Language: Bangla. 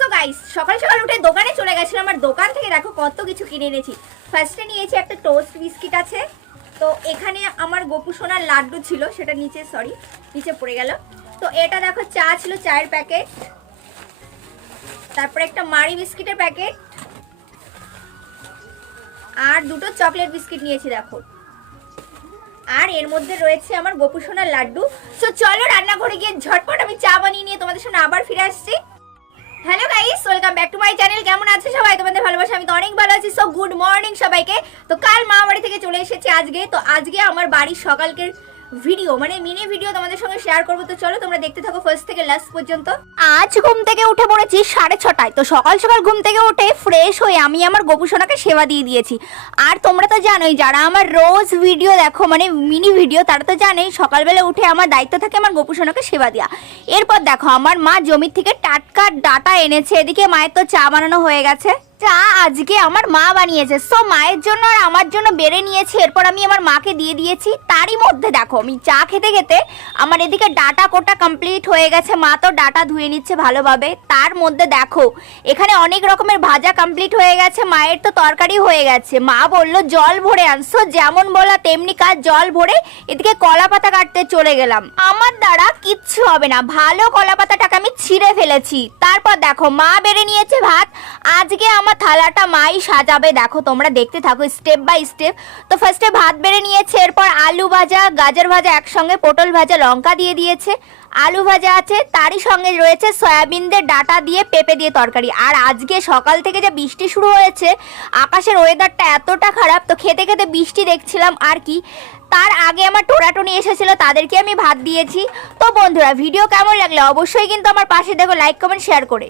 সো গাইস সকাল সকাল উঠে দোকানে চলে গেছিলাম আর দোকান থেকে দেখো কত কিছু কিনে এনেছি। ফার্স্টে নিয়েছি একটা টোস্ট বিস্কিট আছে, তো এখানে আমার গোপু সোনার লাড্ডু ছিল, সেটা নিচে পড়ে গেল। তো এটা দেখো চা ছিল, চায়ের প্যাকেট, তারপরে একটা মারি বিস্কিটের প্যাকেট আর দুটো চকলেট বিস্কিট নিয়েছি দেখো। আর এর মধ্যে রয়েছে আমার গোপু সোনার লাড্ডু। সো চলো রান্নাঘরে গিয়ে ঝটপট আমি চা বানিয়ে নিয়ে তোমাদের সামনে আবার ফিরে আসছি। Hello guys, welcome back to my channel. কেমন আছে সবাই? তোমাদের ভালোবাসা, আমি তো অনেক ভালো আছি। সো গুড মর্নিং সবাইকে। তো কাল মা বাড়ি থেকে চলে এসেছি আজকে। তো আজকে আমার বাড়ির সকালকের ভিডিও মানে মিনি ভিডিও তোমাদের সঙ্গে শেয়ার করবো। তো চলো তোমরা দেখতে থাকো ফার্স্ট থেকে লাস্ট পর্যন্ত। আজ ঘুম থেকে উঠে পড়েছি 6:30টায়। তো সকাল সকাল ঘুম থেকে উঠে ফ্রেশ হয়ে আমি আমার গোপু সোনাকে সেবা দিয়ে দিয়েছি। আর তোমরা তো জানোই, যারা আমার রোজ ভিডিও দেখো মানে মিনি ভিডিও, তারা তো জানেই সকালবেলা উঠে আমার দায়িত্ব থাকে আমার গোপু সোনাকে সেবা দেওয়া। এরপর দেখো আমার মা জমির থেকে টাটকা ডাটা এনেছে। এদিকে মায়ের তো চা বানানো হয়ে গেছে। চা আজকে আমার মা বানিয়েছে। সো মায়ের জন্য আর আমার জন্য বেড়ে নিয়েছি, এরপর আমি আমার মাকে দিয়ে দিয়েছি। তারই মধ্যে দেখো আমি চা খেতে খেতে আমার এদিকে ডাটা কোটা কমপ্লিট হয়ে গেছে। মা তো ডাটা ধুয়ে নিচ্ছে ভালোভাবে। তার মধ্যে দেখো এখানে অনেক রকমের ভাজা কমপ্লিট হয়ে গেছে, মায়ের তো তরকারি হয়ে গেছে। মা বলল জল ভরে আনছো, যেমন বলা তেমনি কাজ। জল ভরে এদিকে কলা পাতা কাটতে চলে গেলাম। আমার দ্বারা কিচ্ছু হবে না, ভালো কলা পাতাটাকে আমি ছিঁড়ে ফেলেছি। তারপর দেখো মা বেড়ে নিয়েছে ভাত। আজকে আমার থালাটা মাই সাজাবে, দেখো তোমরা দেখতে থাকো স্টেপ বাই স্টেপ। তো ফার্স্টে ভাত বেড়ে নিয়েছে, এরপর আলু ভাজা, গাজর ভাজা একসঙ্গে, পটল ভাজা, লঙ্কা দিয়ে দিয়েছে, আলু ভাজা আছে, তারই সঙ্গে রয়েছে সয়াবিন দিয়ে ডাটা দিয়ে পেঁপে দিয়ে তরকারি। আর আজকে সকাল থেকে যে বৃষ্টি শুরু হয়েছে, আকাশের ওয়েদারটা এতটা খারাপ, তো খেতে খেতে বৃষ্টি দেখছিলাম আর কি। তার আগে আমার টোনাটুনি এসেছিল, তাদেরকে আমি ভাত দিয়েছি। তো বন্ধুরা ভিডিও কেমন লাগলে অবশ্যই কিন্তু আমার পাশে দেখো লাইক কমেন্ট শেয়ার করে।